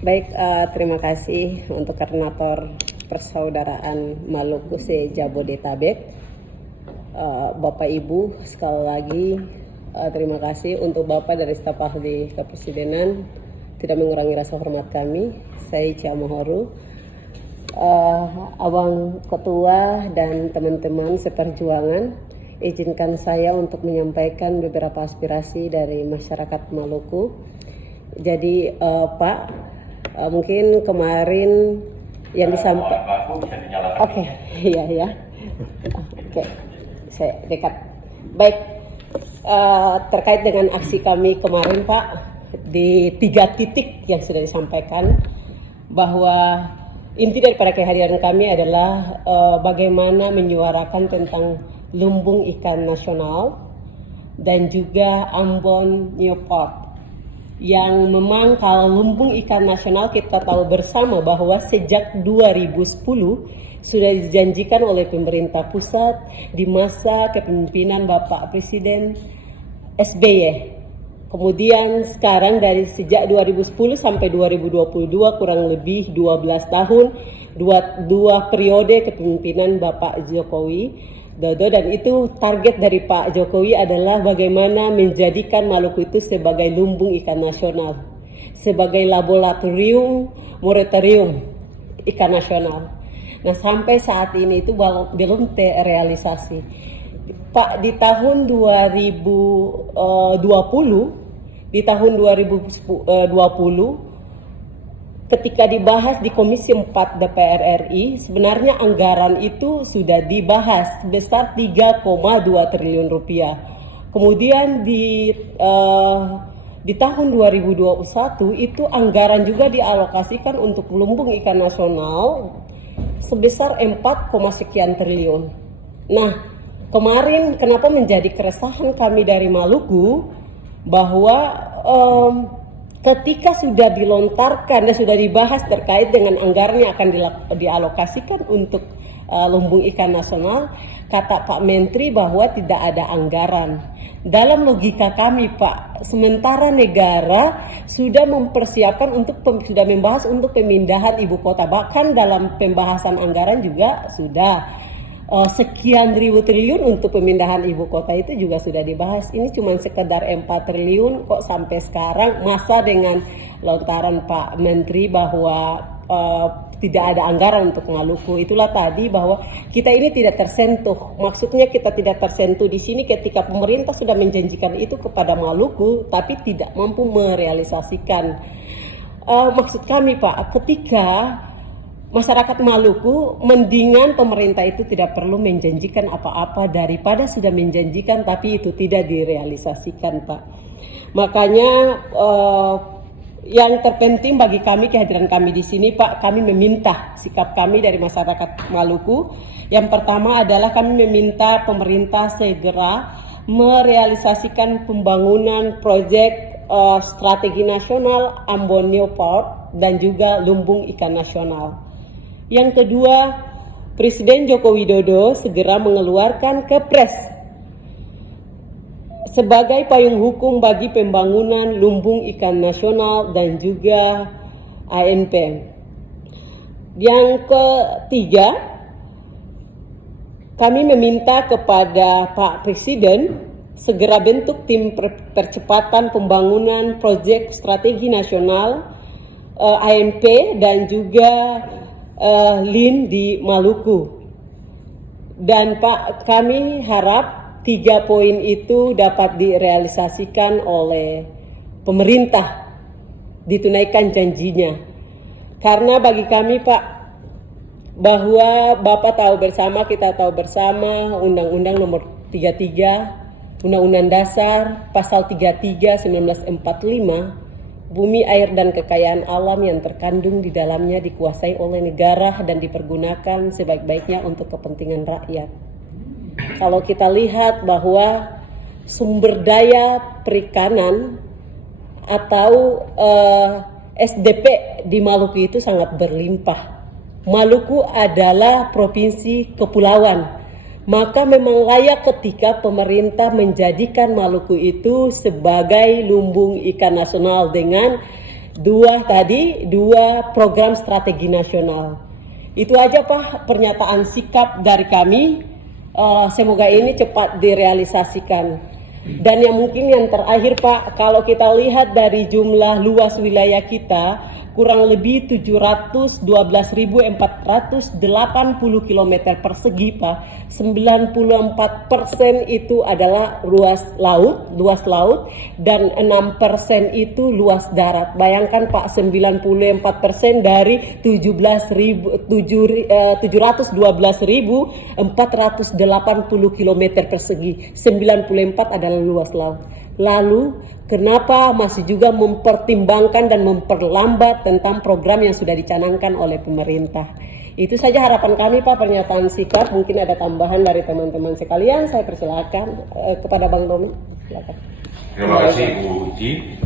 Baik, terima kasih untuk koordinator persaudaraan Maluku se-Jabodetabek. Bapak Ibu, sekali lagi terima kasih untuk Bapak dari staf ahli kepresidenan, tidak mengurangi rasa hormat kami. Saya Cia Mohoru, Abang Ketua dan teman-teman seperjuangan, izinkan saya untuk menyampaikan beberapa aspirasi dari masyarakat Maluku. Jadi Pak, mungkin kemarin yang disampaikan. Oke, iya ya. Oke, saya dekat. Baik, terkait dengan aksi kami kemarin Pak, di 3 titik yang sudah disampaikan, bahwa inti daripada kehadiran kami adalah bagaimana menyuarakan tentang lumbung ikan nasional dan juga Ambon Newport. Yang memang kalau lumbung ikan nasional kita tahu bersama bahwa sejak 2010 sudah dijanjikan oleh pemerintah pusat di masa kepemimpinan Bapak Presiden SBY. Kemudian sekarang dari sejak 2010 sampai 2022 kurang lebih 12 tahun, dua periode kepemimpinan Bapak Jokowi Dodo, dan itu target dari Pak Jokowi adalah bagaimana menjadikan Maluku itu sebagai lumbung ikan nasional, sebagai laboratorium moratorium ikan nasional. Nah, sampai saat ini itu belum terrealisasi. Pak, di tahun 2020, ketika dibahas di Komisi 4 DPR RI, sebenarnya anggaran itu sudah dibahas sebesar 3,2 triliun rupiah. Kemudian di tahun 2021 itu anggaran juga dialokasikan untuk lumbung ikan nasional sebesar 4, sekian triliun. Nah, kemarin kenapa menjadi keresahan kami dari Maluku bahwa ketika sudah dilontarkan dan sudah dibahas terkait dengan anggaran yang akan dialokasikan untuk lumbung ikan nasional, kata Pak Menteri bahwa tidak ada anggaran. Dalam logika kami Pak, sementara negara sudah mempersiapkan sudah membahas untuk pemindahan ibu kota, bahkan dalam pembahasan anggaran juga sudah sekian ribu triliun untuk pemindahan ibu kota itu juga sudah dibahas. Ini cuma sekedar 4 triliun kok sampai sekarang masa dengan lontaran Pak Menteri bahwa tidak ada anggaran untuk Maluku. Itulah tadi bahwa kita ini tidak tersentuh. Maksudnya kita tidak tersentuh di sini ketika pemerintah sudah menjanjikan itu kepada Maluku tapi tidak mampu merealisasikan. Maksud kami Pak, ketika masyarakat Maluku mendingan pemerintah itu tidak perlu menjanjikan apa-apa daripada sudah menjanjikan tapi itu tidak direalisasikan Pak. Makanya yang terpenting bagi kami kehadiran kami di sini Pak, kami meminta sikap kami dari masyarakat Maluku. Yang pertama adalah kami meminta pemerintah segera merealisasikan pembangunan proyek strategi nasional Ambon Newport dan juga lumbung ikan nasional. Yang kedua, Presiden Joko Widodo segera mengeluarkan Kepres sebagai payung hukum bagi pembangunan lumbung ikan nasional dan juga ANP. Yang ketiga, kami meminta kepada Pak Presiden segera bentuk tim percepatan pembangunan proyek strategi nasional ANP dan juga LIN di Maluku. Dan Pak, kami harap 3 poin itu dapat direalisasikan oleh pemerintah, ditunaikan janjinya. Karena bagi kami Pak, bahwa Bapak tahu bersama, kita tahu bersama Undang-Undang Nomor 33, Undang-Undang Dasar Pasal 33 1945, bumi, air, dan kekayaan alam yang terkandung di dalamnya dikuasai oleh negara dan dipergunakan sebaik-baiknya untuk kepentingan rakyat. Kalau kita lihat bahwa sumber daya perikanan atau SDP di Maluku itu sangat berlimpah. Maluku adalah provinsi kepulauan. Maka memang layak ketika pemerintah menjadikan Maluku itu sebagai lumbung ikan nasional dengan dua program strategi nasional. Itu aja Pak pernyataan sikap dari kami. Semoga ini cepat direalisasikan. Dan yang mungkin yang terakhir Pak, kalau kita lihat dari jumlah luas wilayah kita, kurang lebih 712.480 km persegi Pak. 94% itu adalah luas laut, dan 6% itu luas darat. Bayangkan Pak, 94% dari 712.480 km persegi, 94 adalah luas laut. Lalu kenapa masih juga mempertimbangkan dan memperlambat tentang program yang sudah dicanangkan oleh pemerintah? Itu saja harapan kami Pak, pernyataan sikap. Mungkin ada tambahan dari teman-teman sekalian, saya persilakan kepada Bang Domi. Silakan. Terima kasih Bu Uci.